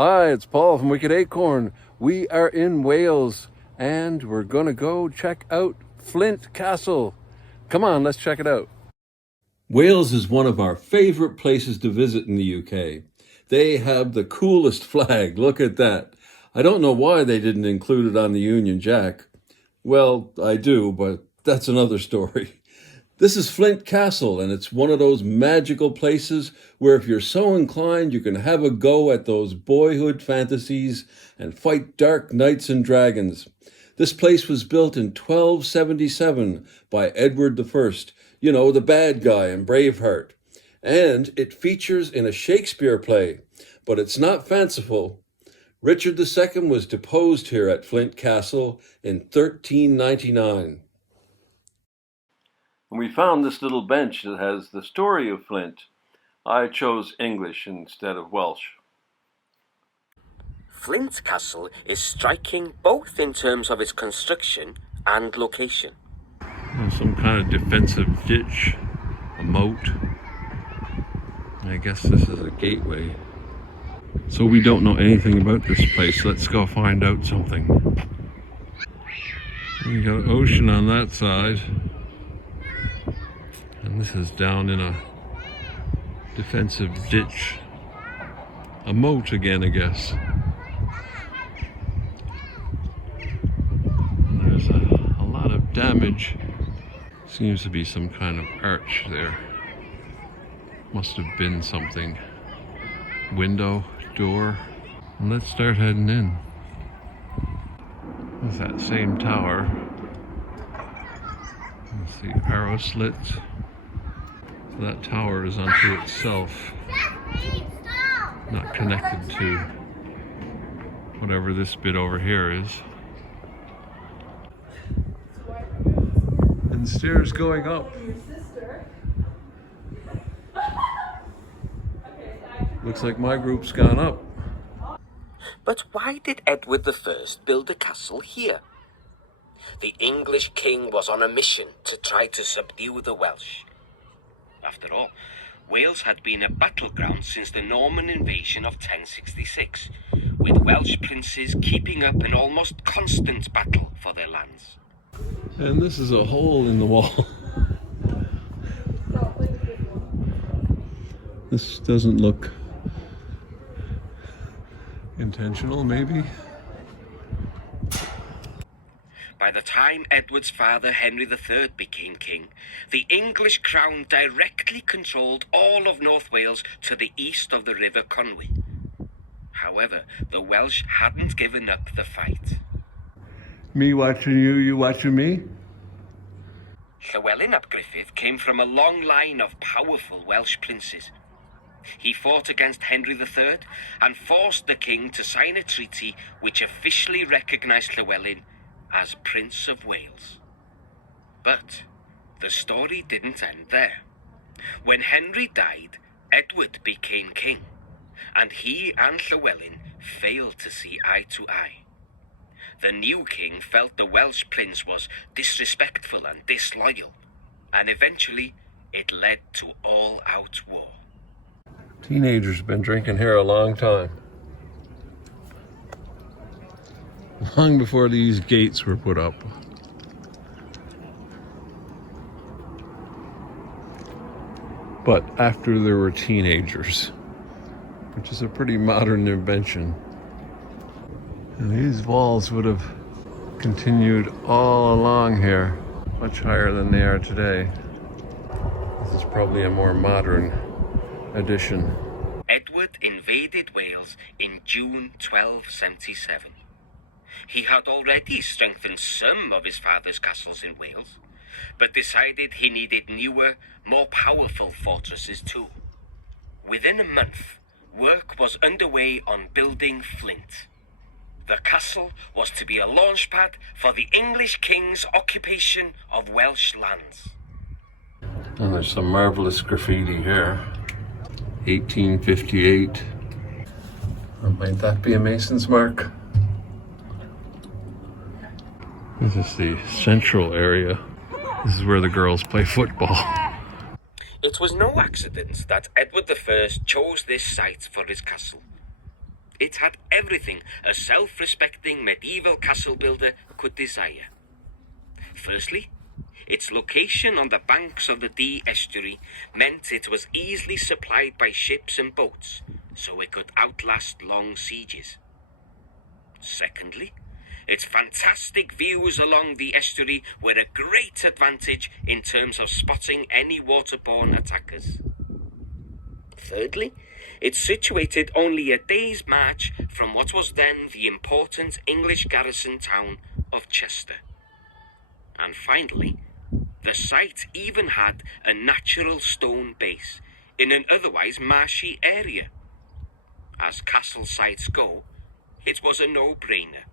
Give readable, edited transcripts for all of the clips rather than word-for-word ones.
Hi, it's Paul from Wicked Acorn. We are in Wales and we're gonna go check out Flint Castle. Come on, let's check it out. Wales is one of our favorite places to visit in the UK. They have the coolest flag, look at that. I don't know why they didn't include it on the Union Jack. Well, I do, but that's another story. This is Flint Castle, and it's one of those magical places where if you're so inclined, you can have a go at those boyhood fantasies and fight dark knights and dragons. This place was built in 1277 by Edward I, you know, the bad guy in Braveheart. And it features in a Shakespeare play, but it's not fanciful. Richard II was deposed here at Flint Castle in 1399. We found this little bench that has the story of Flint. I chose English instead of Welsh. Flint Castle is striking both in terms of its construction and location. Some kind of defensive ditch, a moat. I guess this is a gateway. So we don't know anything about this place. Let's go find out something. We got an ocean on that side. And this is down in a defensive ditch. A moat again, I guess. And there's a lot of damage. Seems to be some kind of arch there. Must have been something. Window, door. And let's start heading in. There's that same tower. Let's see, arrow slits. That tower is unto itself, not connected to whatever this bit over here is. And stairs going up. Looks like my group's gone up. But why did Edward I build a castle here? The English king was on a mission to try to subdue the Welsh. After all, Wales had been a battleground since the Norman invasion of 1066, with Welsh princes keeping up an almost constant battle for their lands. And this is a hole in the wall. This doesn't look intentional, maybe? By the time Edward's father, Henry III, became king, the English crown directly controlled all of North Wales to the east of the River Conwy. However, the Welsh hadn't given up the fight. Me watching you, you watching me? Llywelyn ap Gruffydd came from a long line of powerful Welsh princes. He fought against Henry III and forced the king to sign a treaty which officially recognised Llywelyn as Prince of Wales. But the story didn't end there. When Henry died, Edward became king, and he and Llywelyn failed to see eye to eye. The new king felt the Welsh prince was disrespectful and disloyal, and eventually it led to all-out war. Teenagers have been drinking here a long time. Long before these gates were put up. But after there were teenagers, which is a pretty modern invention. And these walls would have continued all along here, much higher than they are today. This is probably a more modern addition. Edward invaded Wales in June 1277. He had already strengthened some of his father's castles in Wales, but decided he needed newer, more powerful fortresses too. Within a month, work was underway on building Flint. The castle was to be a launchpad for the English king's occupation of Welsh lands. And there's some marvelous graffiti here. 1858. Might that be a mason's mark? This is the central area. This is where the girls play football. It was no accident that Edward I chose this site for his castle. It had everything a self-respecting medieval castle builder could desire. Firstly, its location on the banks of the Dee estuary meant it was easily supplied by ships and boats, so it could outlast long sieges. Secondly, its fantastic views along the estuary were a great advantage in terms of spotting any waterborne attackers. Thirdly, it's situated only a day's march from what was then the important English garrison town of Chester. And finally, the site even had a natural stone base in an otherwise marshy area. As castle sites go, it was a no-brainer.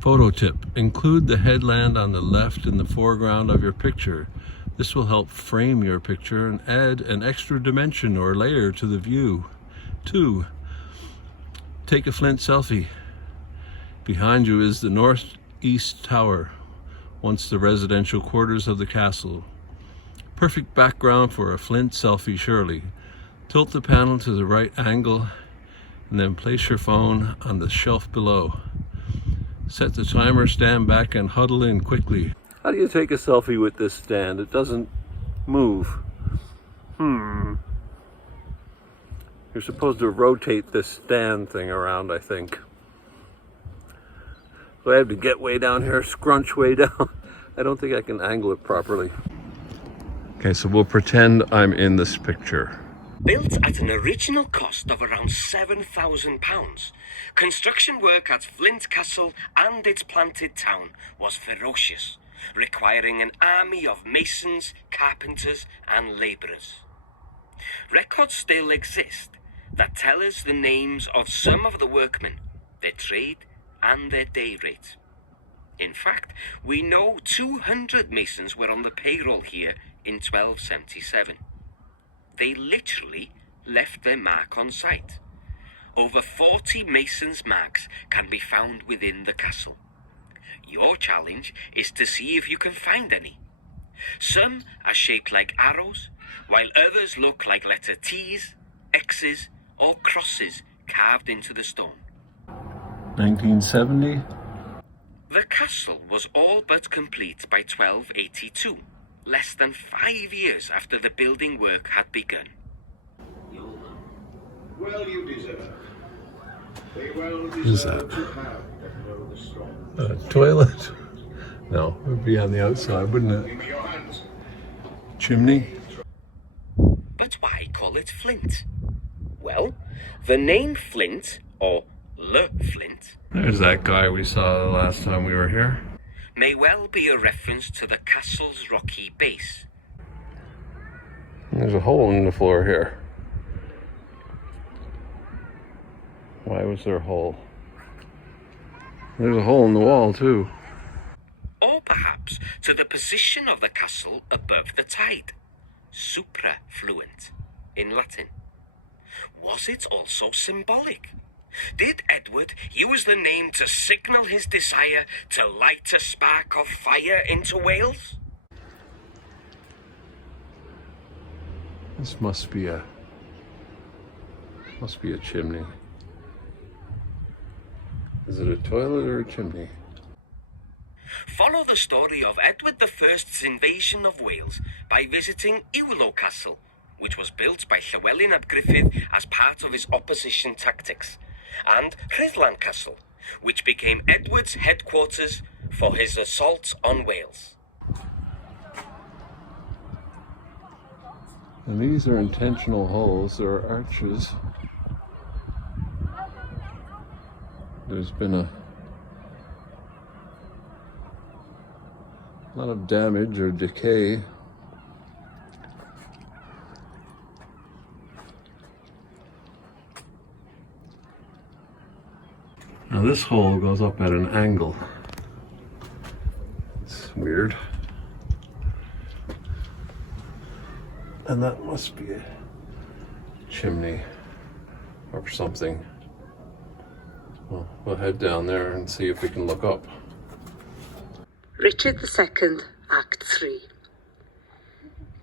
Photo tip: include the headland on the left in the foreground of your picture. This will help frame your picture and add an extra dimension or layer to the view. 2. Take a Flint selfie. Behind you is the northeast tower, once the residential quarters of the castle. Perfect background for a Flint selfie, surely. Tilt the panel to the right angle and then place your phone on the shelf below. Set the timer, stand back, and huddle in quickly. How do you take a selfie with this stand? It doesn't move. You're supposed to rotate this stand thing around, I think. So I have to get way down here, scrunch way down. I don't think I can angle it properly. Okay, so we'll pretend I'm in this picture. Built at an original cost of around £7,000, construction work at Flint Castle and its planted town was ferocious, requiring an army of masons, carpenters, and labourers. Records still exist that tell us the names of some of the workmen, their trade, and their day rate. In fact, we know 200 masons were on the payroll here in 1277. They literally left their mark on site. Over 40 masons' marks can be found within the castle. Your challenge is to see if you can find any. Some are shaped like arrows, while others look like letter T's, X's, or crosses carved into the stone. 1970? The castle was all but complete by 1282, less than 5 years after the building work had begun. Well, you deserve. They well Is deserve that to have the storm. a toilet? No, it would be on the outside, wouldn't it? Give me your hands. Chimney? But why call it Flint? Well, the name Flint, or Le Flint, There's that guy we saw the last time we were here. may well be a reference to the castle's rocky base. There's a hole in the floor here. Why was there a hole? There's a hole in the wall too. Or perhaps to the position of the castle above the tide, suprafluent in Latin. Was it also symbolic? Did Edward use the name to signal his desire to light a spark of fire into Wales? This must be a chimney. Is it a toilet or a chimney? Follow the story of Edward I's invasion of Wales by visiting Iwlo Castle, which was built by Llywelyn ap Gruffydd as part of his opposition tactics, and Rhuddlan Castle, which became Edward's headquarters for his assault on Wales. And these are intentional holes, there are arches. There's been a lot of damage or decay. Now this hole goes up at an angle. It's weird. And that must be a chimney or something. Well, we'll head down there and see if we can look up. Richard II, Act 3.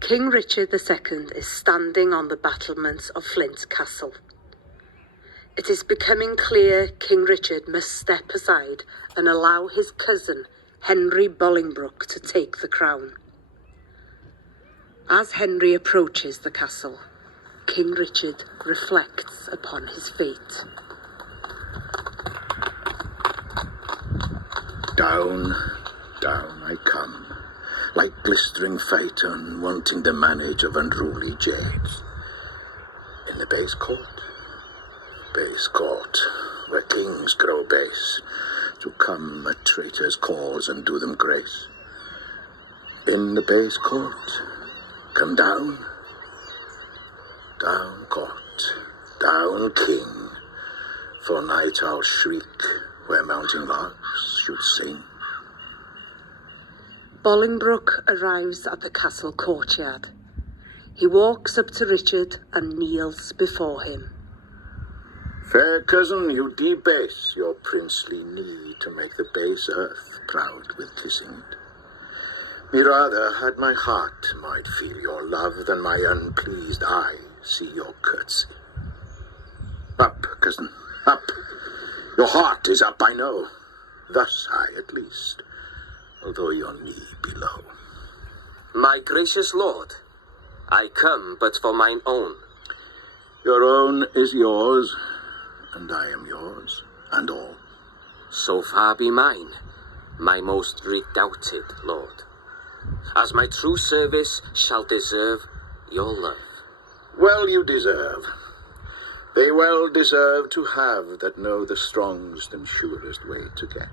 King Richard II is standing on the battlements of Flint Castle. It is becoming clear King Richard must step aside and allow his cousin, Henry Bolingbroke, to take the crown. As Henry approaches the castle, King Richard reflects upon his fate. Down, down I come, like glistering phaeton wanting the manage of unruly jades. In the base court, where kings grow base, to come at traitors' calls and do them grace. In the base court, come down, down court, down king, for night I'll shriek where mounting larks should sing. Bolingbroke arrives at the castle courtyard. He walks up to Richard and kneels before him. Fair cousin, you debase your princely knee to make the base earth proud with kissing it. Me rather had my heart might feel your love than my unpleased eye see your curtsy. Up, cousin, up. Your heart is up, I know. Thus high at least, although your knee be low. My gracious lord, I come but for mine own. Your own is yours, and I am yours, and all. So far be mine, my most redoubted lord, as my true service shall deserve your love. Well you deserve. They well deserve to have that know the strongest and surest way to get.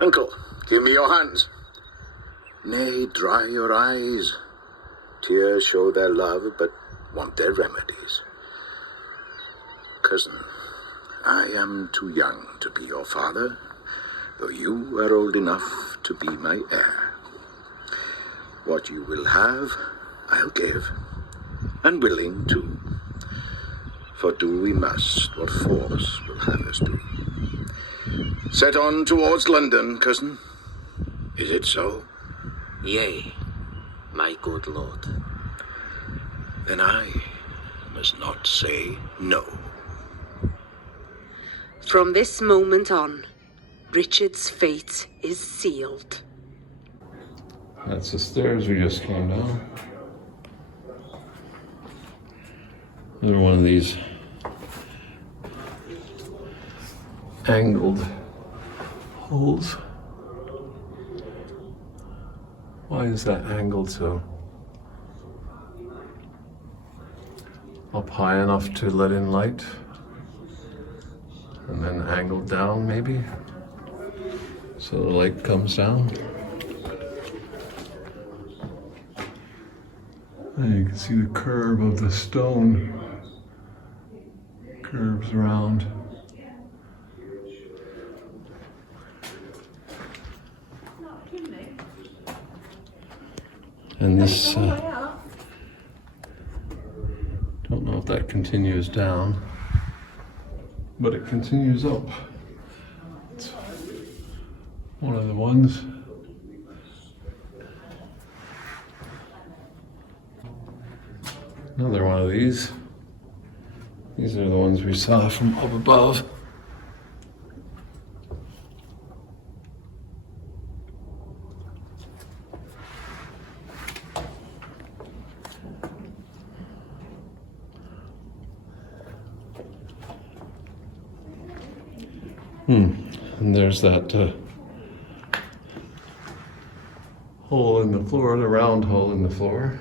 Uncle, give me your hands. Nay, dry your eyes. Tears show their love, but want their remedies. Cousin, I am too young to be your father, though you are old enough to be my heir. What you will have, I'll give, and willing too. For do we must what force will have us do. Set on towards London, cousin. Is it so? Yea, my good lord. Then I must not say no. From this moment on, Richard's fate is sealed. That's the stairs we just came down. Another one of these angled holes. Why is that angled so? Up high enough to let in light, and then angled down maybe, so the light comes down. And you can see the curve of the stone curves around. And this, don't know if that continues down, but it continues up. It's one of the ones. Another one of these. These are the ones we saw from up above. And there's that hole in the floor, the round hole in the floor.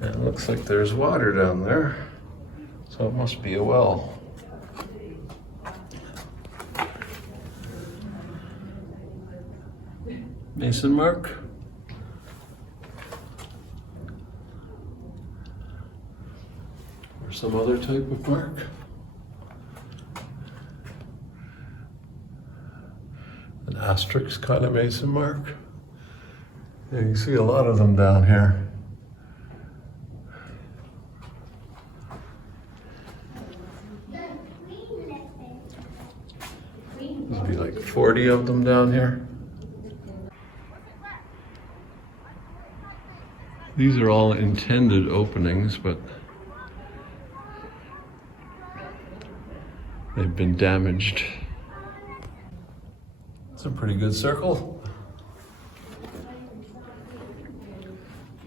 And it looks like there's water down there, so it must be a well. Mason mark. Or some other type of mark. An asterisk kind of Mason mark. Yeah, you can see a lot of them down here. There'll be like 40 of them down here. These are all intended openings, but They've been damaged. It's a pretty good circle.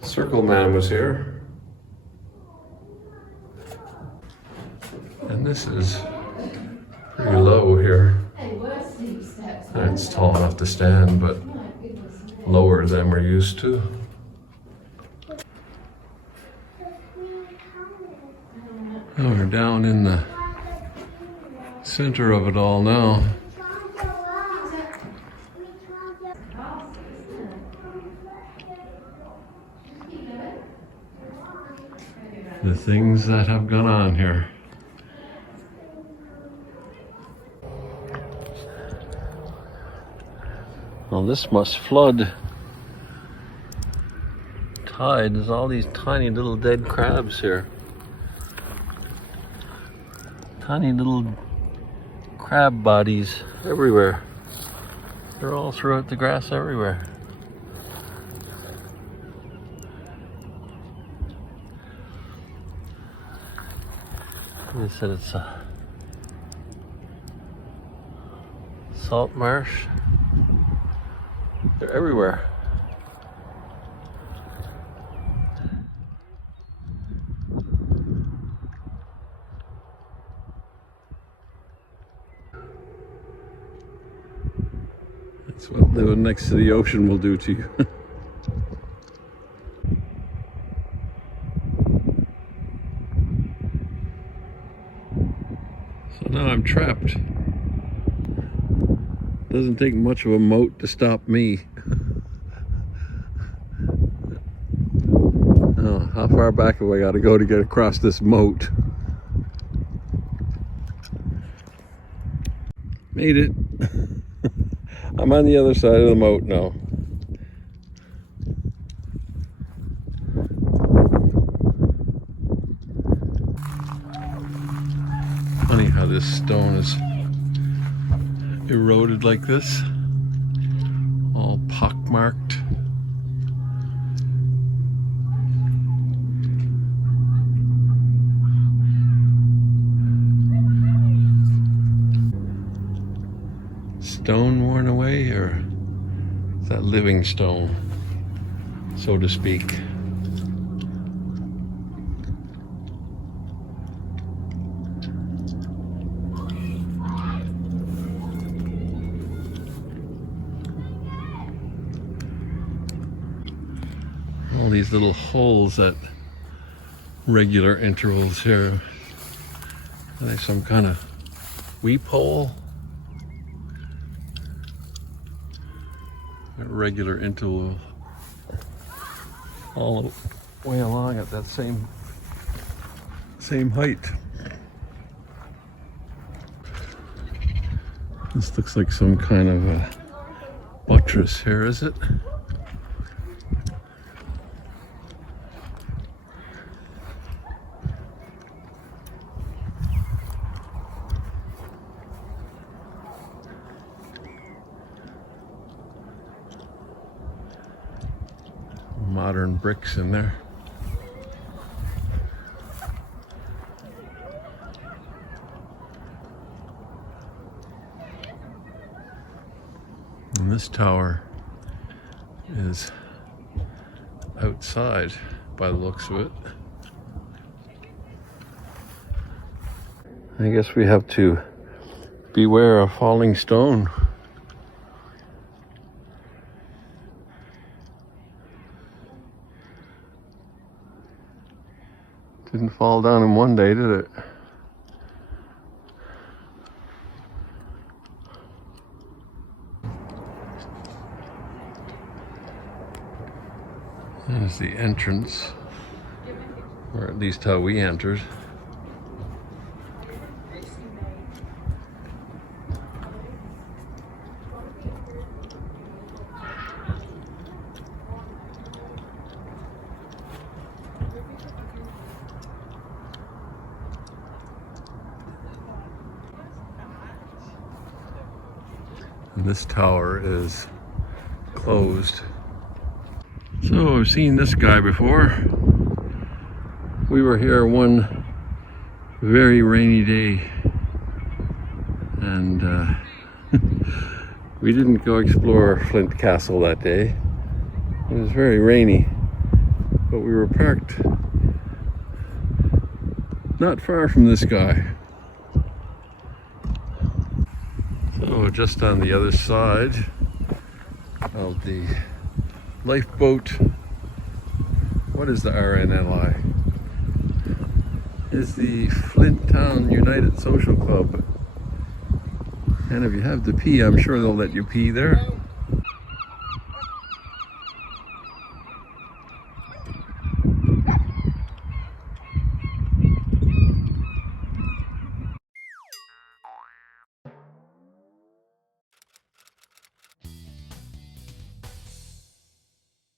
Circle Man was here. And this is pretty low here. It's tall enough to stand, but lower than we're used to. Oh, we're down in the center of it all now. The things that have gone on here. Well, this must flood tide. There's all these tiny little dead crabs here. Tiny little crab bodies everywhere. They're all throughout the grass everywhere. They said it's a salt marsh. They're everywhere. That's what living next to the ocean will do to you. So now I'm trapped. Doesn't take much of a moat to stop me. Oh, how far back have I got to go to get across this moat? Made it. I'm on the other side of the moat now. Funny how this stone is eroded like this, all pockmarked. Stone worn away, or is that living stone, so to speak? All these little holes at regular intervals here. Are they some kind of weep hole? At regular interval, all the way along at that same height. This looks like some kind of a buttress here, is it? Modern bricks in there. And this tower is outside by the looks of it. I guess we have to beware of falling stone. Didn't fall down in one day, did it? There's the entrance, or at least how we entered. And this tower is closed. So I've seen this guy before. We were here one very rainy day And we didn't go explore Flint Castle that day. It was very rainy, but we were parked not far from this guy. So just on the other side of the lifeboat, what is the RNLI? Is the Flint Town United Social Club. And if you have to pee, I'm sure they'll let you pee there.